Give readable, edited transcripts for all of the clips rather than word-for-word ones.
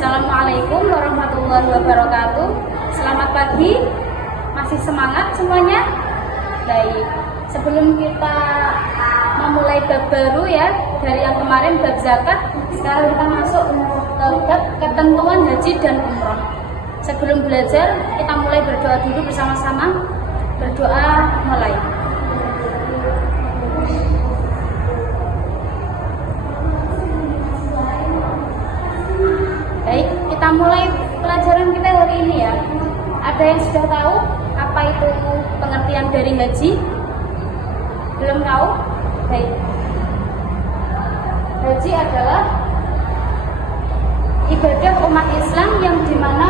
Assalamualaikum warahmatullahi wabarakatuh. Selamat pagi. Masih semangat semuanya? Baik. Sebelum kita memulai bab baru ya, dari yang kemarin bab zakat, sekarang kita masuk ke bab ketentuan haji dan umroh. Sebelum belajar, kita mulai berdoa dulu bersama-sama. Berdoa mulai. Baik, kita mulai pelajaran kita hari ini ya. Ada yang sudah tahu apa itu pengertian dari haji? Belum tahu? Baik. Haji adalah ibadah umat Islam yang dimana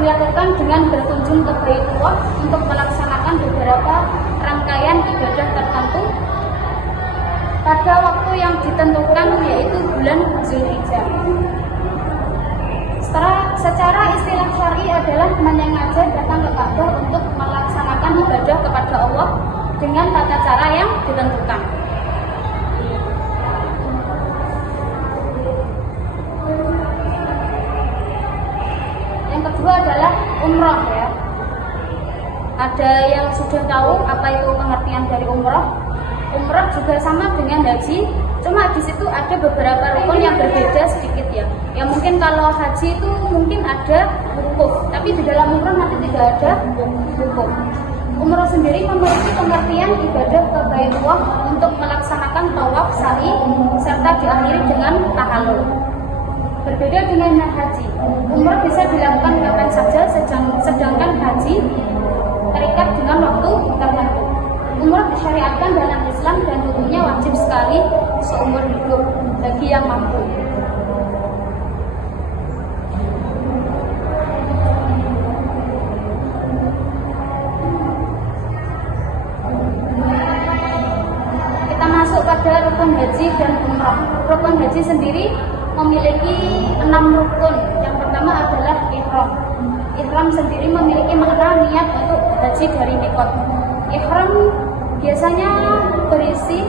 dilakukan dengan berkunjung ke Baitullah untuk melaksanakan beberapa rangkaian ibadah tertentu pada waktu yang ditentukan, yaitu bulan Zulhijjah. Secara istilah syar'i adalah menyengaja datang ke Ka'bah untuk melaksanakan ibadah kepada Allah dengan tata cara yang ditentukan. Yang kedua adalah umroh ya. Ada yang sudah tahu apa itu pengertian dari umroh? Umroh juga sama dengan haji, cuma di situ ada beberapa rukun yang berbeda sedikit ya. Ya mungkin kalau haji itu mungkin ada wukuf, tapi di dalam umroh nanti tidak ada wukuf. Umroh sendiri memiliki pengertian ibadah ke Baitullah untuk melaksanakan tawaf, sa'i, serta diakhiri dengan tahallul. Berbeda dengan haji, umroh bisa dilakukan kapan saja, sedangkan haji terikat dengan waktu tertentu. Umroh disyariatkan dalam Islam dan hukumnya wajib sekali seumur hidup bagi yang mampu. Kita masuk pada rukun haji dan umroh. Rukun haji sendiri memiliki 6 rukun. Yang pertama adalah ihram. Ihram sendiri memiliki makna niat untuk haji dari mikot. Ihram biasanya berisi.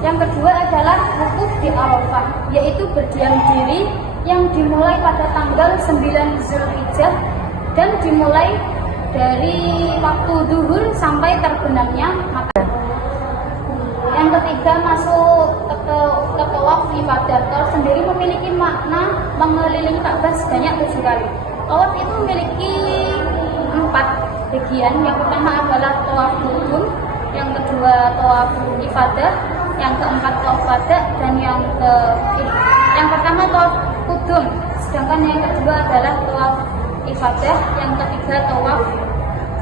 Yang kedua adalah wukuf di Arafah, yaitu berdiam diri yang dimulai pada tanggal 9 Zulhijjah dan dimulai dari waktu zuhur sampai terbenamnya matahari. Yang ketiga masuk ke tawaf ibadah. Tawaf sendiri memiliki makna mengelilingi Ka'bah sebanyak 7 kali. Tawaf itu memiliki 4 bagian. Yang pertama adalah tawaf qudum, yang kedua tawaf ifadah, yang keempat tawaf wada, dan yang pertama tawaf qudum, sedangkan yang kedua adalah tawaf ifadah, yang ketiga tawaf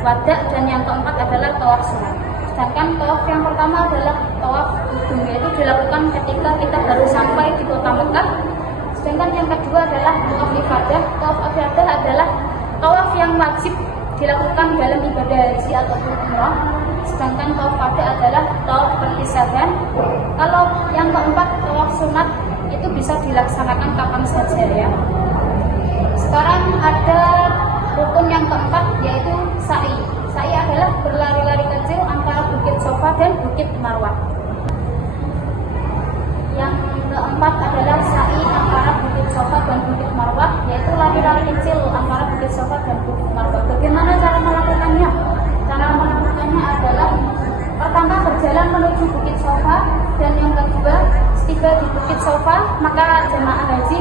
wada, dan yang keempat adalah tawaf sunat. Sedangkan tawaf yang pertama adalah tawaf qudum, yaitu dilakukan ketika kita baru sampai di kota Mekah. Sedangkan yang kedua adalah tawaf ifadah. Tawaf ifadah adalah tawaf yang wajib dilakukan dalam ibadah haji ataupun umrah. Sedangkan tawaf wada adalah tawaf perpisahan. Kalau yang keempat tawaf sunat itu bisa dilaksanakan kapan saja ya. Sekarang ada rukun yang keempat, yaitu sa'i. Sa'i adalah berlari-lari kecil antara Bukit Sofa dan Bukit Marwah. Yang keempat adalah sa'i antara Bukit Sofa dan Bukit Marwah, yaitu lari-lari kecil antara Bukit Sofa dan Bukit Marwah. Bagaimana cara melakukannya? Cara melakukannya adalah pertama berjalan menuju Bukit Sofa, dan yang kedua setiba di Bukit Sofa maka jemaah haji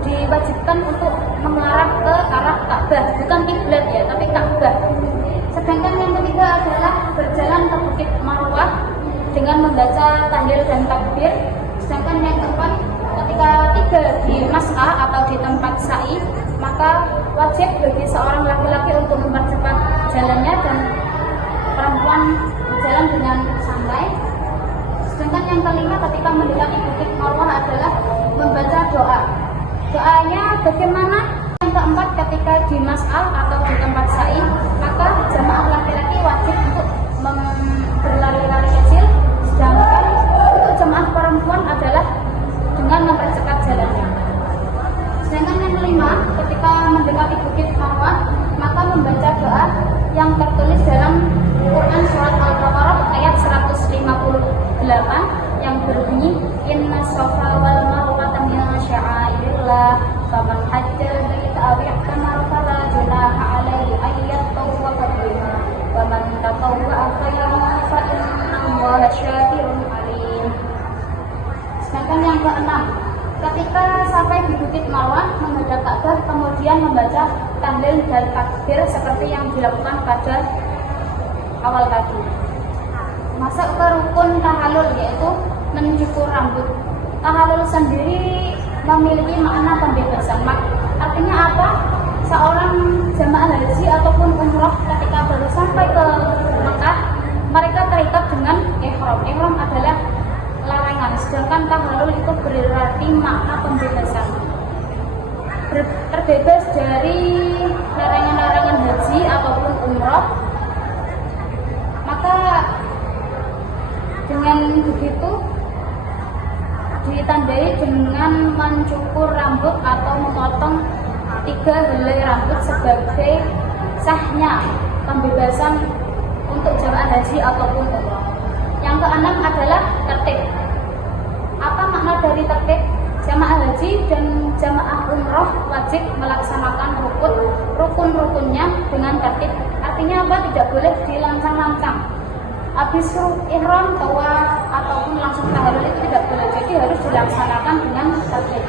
diwajibkan untuk mengarah ke arah Ka'bah, bukan kiblat ya, tapi Ka'bah. Sedangkan yang ketiga adalah berjalan ke Bukit Marwah dengan membaca tahlil dan takbir. Sedangkan yang keempat, ketika tiba di mas'ah atau di tempat sa'i, maka wajib bagi seorang laki-laki untuk mempercepat jalannya dan perempuan berjalan dengan santai. Sedangkan yang kelima, ketika mendekati Bukit Marwah adalah membaca doa. Doanya bagaimana? Yang keempat, ketika di mas'ah atau di tempat sa'i, maka jamaah laki-laki wajib untuk berlari-lari kecil, sedangkan untuk jamaah perempuan adalah dengan mempercepat jalannya. Sedangkan yang kelima, ketika mendekati Bukit Marwah, maka membaca doa yang tertulis dalam Quran Surat Al-Baqarah ayat 158 yang berbunyi, Inna keenam, ketika sampai di Bukit Marwah menghadap Ka'bah kemudian membaca tahlil dan takbir seperti yang dilakukan pada awal tadi. Masuk ke rukun tahallul yaitu mencukur rambut. Tahallul sendiri memiliki makna pembebasan. Artinya apa? Seorang jamaah haji ataupun umroh ketika baru sampai ke Mekah, mereka terikat dengan ihram. Ihram adalah larangan, sedangkan tahallul itu berarti makna pembebasan. Terbebas dari larangan-larangan haji ataupun umroh. Maka dengan begitu ditandai dengan mencukur rambut atau memotong 3 helai rambut sebagai sahnya pembebasan untuk jamaah haji ataupun umroh. Yang keenam adalah tertib. Apa makna dari tertib? Jamaah haji dan jamaah umroh wajib melaksanakan rukun-rukunnya dengan tertib. Artinya apa? Tidak boleh dilancang-lancang. Habis ihram, tawaf ataupun langsung tahallul itu tidak boleh. Jadi harus dilaksanakan dengan tertib.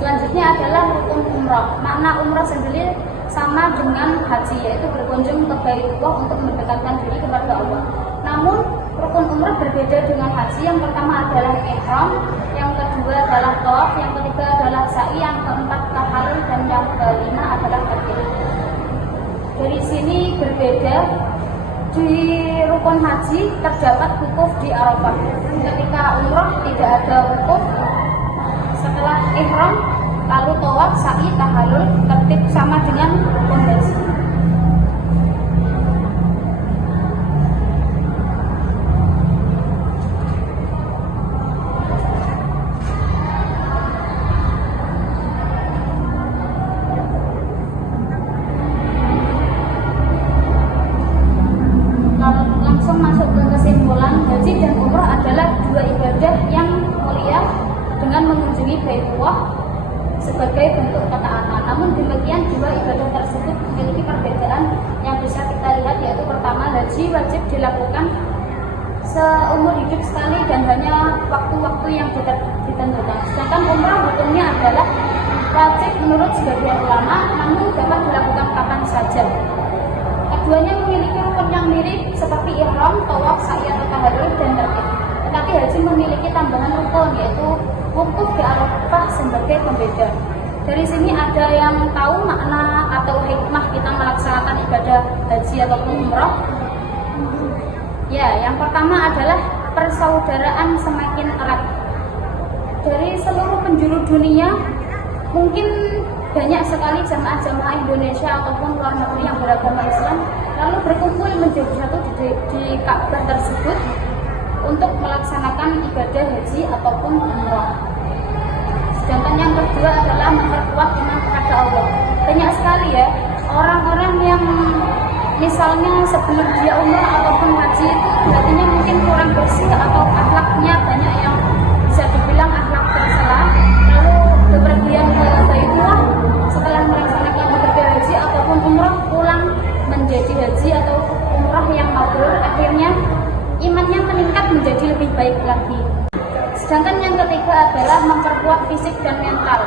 Selanjutnya adalah rukun umroh. Makna umroh sendiri sama dengan haji, yaitu berkunjung ke Baitullah untuk mendekatkan diri kepada Allah. Namun rukun umroh berbeda dengan haji. Yang pertama adalah ihram, yang kedua adalah tawaf, yang ketiga adalah sa'i, yang keempat tahallul, dan yang kelima adalah takbir. Dari sini berbeda. Di rukun haji terdapat wukuf di Arafah. Ketika umroh tidak ada wukuf. Setelah ihram, lalu tawaf, sa'i, tahallul, tertib sama dengan rukun haji. Langsung masuk ke kesimpulan, haji dan umroh adalah 2 ibadah yang mulia dengan mengunjungi Baitullah sebagai bentuk ketaatan. Namun demikian 2 ibadah tersebut memiliki perbedaan yang bisa kita lihat, yaitu pertama, haji wajib dilakukan seumur hidup sekali dan hanya waktu-waktu yang ditentukan. Sedangkan umrah hukumnya adalah wajib menurut sebagian ulama, namun dapat dilakukan kapan saja. Keduanya memiliki rukun yang mirip seperti ihram, tawaf, sa'i atau tahallul, dan tertib. Tetapi haji memiliki tambahan rukun, yaitu wukuf di Arafah sebagai pembeda. Dari sini ada yang tahu makna atau hikmah kita melaksanakan ibadah haji ataupun umroh? Ya, yang pertama adalah persaudaraan semakin erat. Dari seluruh penjuru dunia, mungkin banyak sekali jamaah-jamaah Indonesia ataupun luar negeri yang beragama Islam lalu berkumpul menjadi satu di Ka'bah tersebut untuk melaksanakan ibadah haji ataupun umroh. Sedangkan yang kedua adalah memperkuat iman kepada Allah. Banyak sekali ya orang-orang yang misalnya sebelum dia umroh ataupun haji itu hatinya mungkin kurang bersih atau akhlaknya banyak yang bisa dibilang akhlak tercela, lalu bepergian ke Baitullah setelah melaksanakan ibadah haji ataupun umroh pulang menjadi haji atau umroh yang mabrur, akhirnya imannya meningkat menjadi lebih baik lagi. Sedangkan yang ketiga adalah memperkuat fisik dan mental.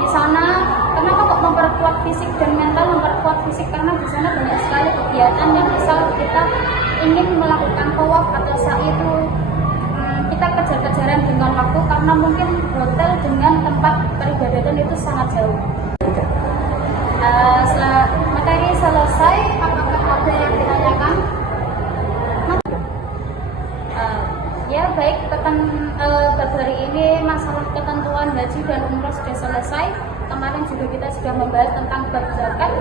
Di sana, kenapa kok memperkuat fisik dan mental? Memperkuat fisik karena di sana banyak sekali kegiatan yang misal kita ingin melakukan tawaf atau sa'i itu kita kejar-kejaran dengan waktu karena mungkin hotel dengan tempat peribadatan itu sangat jauh. Setelah materi selesai, apakah ada yang ditanyakan? Ya baik, bab hari ini masalah ketentuan haji dan umroh sudah selesai. Kemarin juga kita sudah membahas tentang bab zakat.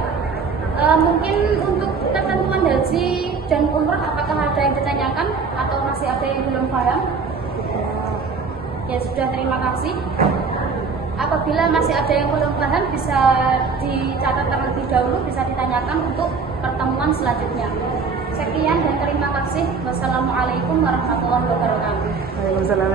Mungkin untuk ketentuan haji dan umroh apakah ada yang ditanyakan atau masih ada yang belum paham? Ya sudah, terima kasih. Apabila masih ada yang belum paham bisa dicatat terlebih dahulu, bisa ditanyakan untuk pertemuan selanjutnya. Sekian dan terima kasih. Wassalamualaikum warahmatullahi wabarakatuh. Waalaikumsalam.